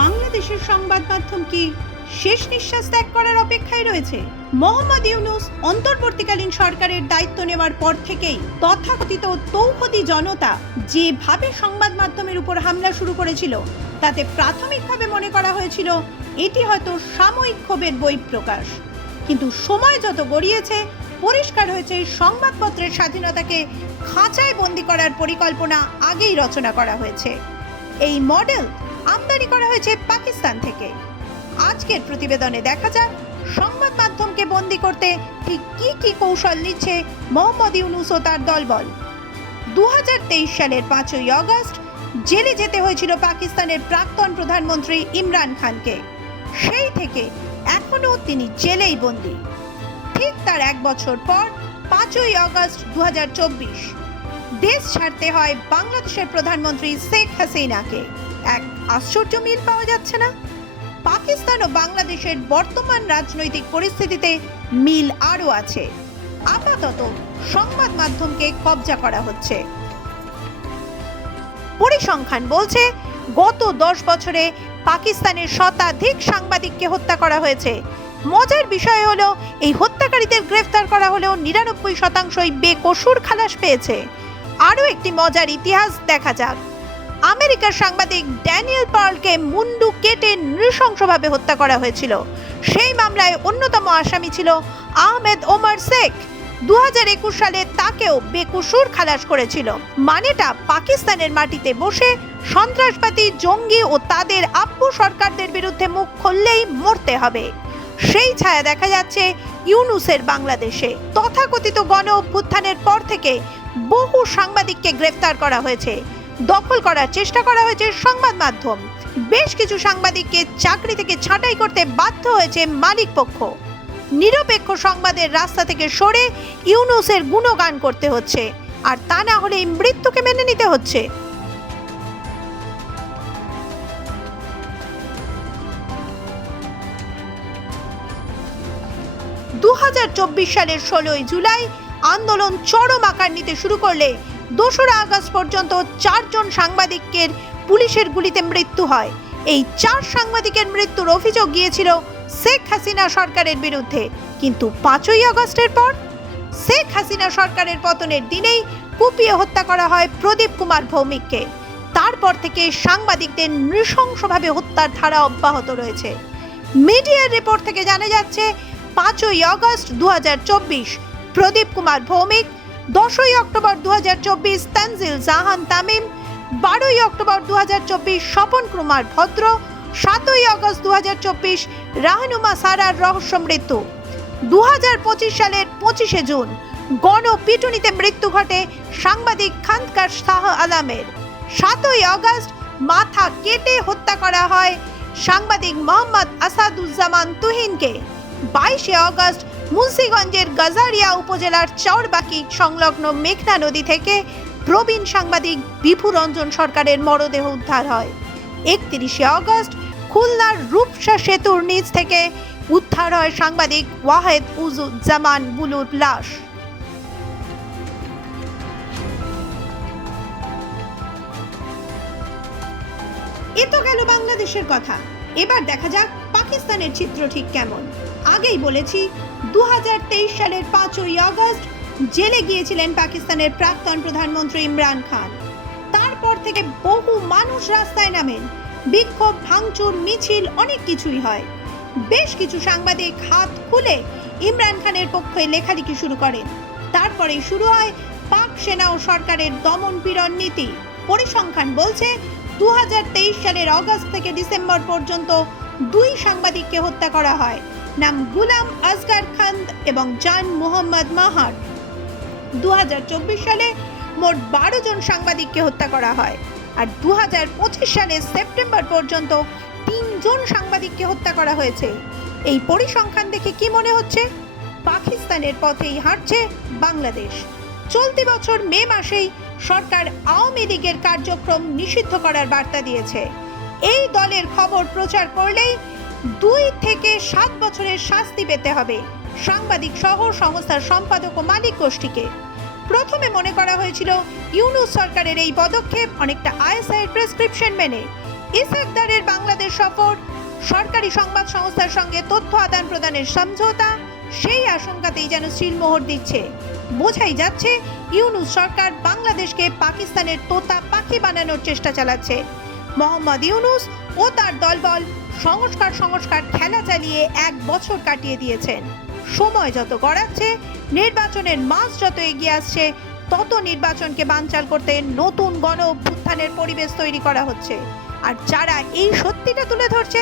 বাংলাদেশের সংবাদ মাধ্যম কি শেষ নিঃশ্বাস ত্যাগ করার অপেক্ষায় রয়েছে? মোহাম্মদ ইউনুস অন্তর্বর্তীকালীন সরকারের দায়িত্ব নেওয়ার পর থেকেই তথাকথিত তৌহদি জনতা যেভাবে সংবাদ মাধ্যমের উপর হামলা শুরু করেছিল, তাতে প্রাথমিকভাবে মনে করা হয়েছিল এটি হয়তো সাময়িক ক্ষোভের বহিঃপ্রকাশ কিন্তু সময় যত গড়িয়েছে, পরিষ্কার হয়েছে সংবাদপত্রের স্বাধীনতাকে খাঁচায় বন্দি করার পরিকল্পনা আগেই রচনা করা হয়েছে। এই মডেল আমদানি করা হয়েছে পাকিস্তান থেকে। আজকের প্রতিবেদনে দেখা যাক সংবাদ মাধ্যমকে বন্দি করতে ঠিক কি কি কৌশল নিচ্ছে মোহাম্মদ ইউনুস ও তার দলবল। দু হাজার তেইশ সালের পাঁচই আগস্ট জেলে যেতে হয়েছিল পাকিস্তানের প্রাক্তন প্রধানমন্ত্রী ইমরান খানকে। সেই থেকে এখনও তিনি জেলেই বন্দী। ঠিক তার এক বছর পর পাঁচই আগস্ট দু দেশ ছাড়তে হয় বাংলাদেশের প্রধানমন্ত্রী শেখ হাসিনাকে। এক আশ্চর্য মিল পাওয়া যাচ্ছে না। পাকিস্তান ও বাংলাদেশের বর্তমান রাজনৈতিক পরিস্থিতিতে মিল আরও আছে। আপাতত সংবাদ মাধ্যমকে কবজা করা হচ্ছে। পরিসংখ্যান বলছে, গত দশ বছরে পাকিস্তানের শতাধিক সাংবাদিককে হত্যা করা হয়েছে। মজার বিষয় হলো, এই হত্যাকারীদের গ্রেফতার করা হলেও নিরানব্বই শতাংশই বেকসুর খালাস পেয়েছে। আরও একটি মজার ইতিহাস দেখা যাক। আমেরিকার সাংবাদিক ড্যানিয়েল পার্লকে মুন্ডু কেটে নৃশংসভাবে হত্যা করা হয়েছিল। সেই মামলায় অন্যতম আসামি ছিল আহমেদ ওমর শেখ। দু হাজার একুশ সালে তাকেও বেকুসুর খালাস করেছিল। মানেটা পাকিস্তানের মাটিতে বসে সন্ত্রাসবাদী, জঙ্গি ও তাদের আব্বু সরকারদের বিরুদ্ধে মুখ খুললেই মরতে হবে। সেই ছায়া দেখা যাচ্ছে ইউনুসের বাংলাদেশে। তথাকথিত গণ অভ্যুত্থানের পর থেকে বহু সাংবাদিককে গ্রেফতার করা হয়েছে। দখল করার চেষ্টা করা হয়েছে সংবাদ মাধ্যম। বেশ কিছু সাংবাদিককে চাকরি থেকে ছাঁটাই করতে বাধ্য হয়েছে মালিক পক্ষ। নিরপেক্ষ সংবাদের রাস্তা থেকে সরে ইউনুসের গুণগান করতে হচ্ছে, আর তা না হলে মৃত্যুকে মেনে নিতে হচ্ছে। দু হাজার চব্বিশ সালের ষোলোই জুলাই আন্দোলন চরম আকার নিতে শুরু করলে দোসরা আগস্ট পর্যন্ত চারজন সাংবাদিকের পুলিশের গুলিতে মৃত্যু হয়। এই চার সাংবাদিকের মৃত্যুর অভিযোগ গিয়েছিল শেখ হাসিনা সরকারের বিরুদ্ধে। কিন্তু পাঁচই আগস্টের পর শেখ হাসিনা সরকারের পতনের দিনেই কুপিয়ে হত্যা করা হয় প্রদীপ কুমার ভৌমিককে। তারপর থেকে সাংবাদিকদের নৃশংসভাবে হত্যার ধারা অব্যাহত রয়েছে। মিডিয়ার রিপোর্ট থেকে জানা যাচ্ছে, পাঁচই আগস্ট দু প্রদীপ কুমার ভৌমিক দশই অক্টোবর দুহাজার চব্বিশ তানজিল জাহান তামিম, বারোই অক্টোবর দু হাজার চব্বিশ স্বপন কুমার ভদ্র, সাতই আগস্ট দু হাজার চব্বিশ রাহনুমা সারার রহস্য মৃত্যু। দু হাজার পঁচিশ সালের পঁচিশে জুন, গণপিটুনিতে মৃত্যু ঘটে সাংবাদিক খানকার শাহ আলামের। সাতই আগস্ট, মাথা কেটে হত্যা করা হয় সাংবাদিক মোহাম্মদ আসাদুজ্জামান তুহিনকে। বাইশে আগস্ট মুন্সিগঞ্জের গাজারিয়া উপজেলার চরবাকি সংলগ্ন মেঘনা নদী থেকে প্রবীণ সাংবাদিক বিভু রঞ্জন সরকারের মরদেহ উদ্ধার হয়। একত্রিশে আগস্ট, খুলনার রূপসা সেতুর নিচ থেকে উদ্ধার হয় সাংবাদিক ওয়াহেদ উজুজ্জামান বুলুর লাশ। এ তো গেল বাংলাদেশের কথা। এবার দেখা যাক পাকিস্তানের চিত্র ঠিক কেমন। আগেই বলেছি দু হাজার তেইশ সালের পাঁচই আগস্ট জেলে গিয়েছিলেন পাকিস্তানের প্রাক্তন প্রধানমন্ত্রী ইমরান খান। তারপর থেকে বহু মানুষ রাস্তায় নামেন। বিক্ষোভ, ভাঙচুর, মিছিল, অনেক কিছুই হয়। বেশ কিছু সাংবাদিক হাত খুলে ইমরান খানের পক্ষে লেখালেখি শুরু করেন। তারপরে শুরু হয় পাক সেনা ও সরকারের দমন পীড়ন নীতি। পরিসংখ্যান বলছে দু হাজার তেইশ সালের অগস্ট থেকে ডিসেম্বর পর্যন্ত দুই সাংবাদিককে হত্যা করা হয়। নাম গুলাম আসগার খান এবং জান মোহাম্মদ মাহার। দু সালে মোট বারো জন সাংবাদিককে হত্যা করা হয় আর দু সালের সেপ্টেম্বর পর্যন্ত তিনজন সাংবাদিককে হত্যা করা হয়েছে। এই পরিসংখ্যান দেখে কি মনে হচ্ছে? পাকিস্তানের পথেই হাঁটছে বাংলাদেশ। চলতি বছর মে মাসেই সরকার আওয়ামী লীগের কার্যক্রম নিষিদ্ধ করার বার্তা দিয়েছে। এই দলের খবর প্রচার করলেই দুই থেকে সাত বছরের শাস্তি পেতে হবে। সাংবাদিক সহ সংস্থার সম্পাদক ও মালিক গোষ্ঠীকে। প্রথমে মনে করা হয়েছিল, ইউনুস সরকারের এই পদক্ষেপ অনেকটা আইএসআইয়ের প্রেসক্রিপশন মেনে। ইসেকদারের বাংলাদেশ সফর, সরকারি সংবাদ সংস্থার সঙ্গে তথ্য আদান প্রদানের সমঝোতা, সেই আশঙ্কাতেই যেন সিলমোহর দিচ্ছে। বোঝাই যাচ্ছে, ইউনুস সরকার বাংলাদেশকে পাকিস্তানের তোতা পাখি বানানোর চেষ্টা চালাচ্ছে। মোহাম্মদ ইউনুস ও তার দলবল সংস্কার সংস্কার খেলা চালিয়ে এক বছর কাটিয়ে দিয়েছেন। সময় যত গড়াচ্ছে, নির্বাচনের মাস যত এগিয়ে আসছে, তত নির্বাচনকে বানচাল করতে নতুন গণ অভ্যুত্থানের পরিবেশ তৈরি করা হচ্ছে। আর যারা এই সত্যিটা তুলে ধরছে,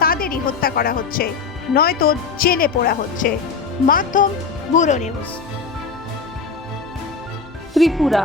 তাদেরই হত্যা করা হচ্ছে। নয়তো জেলে পোড়া হচ্ছে। মাধ্যম ব্যুরো নিউজ। ত্রিপুরা।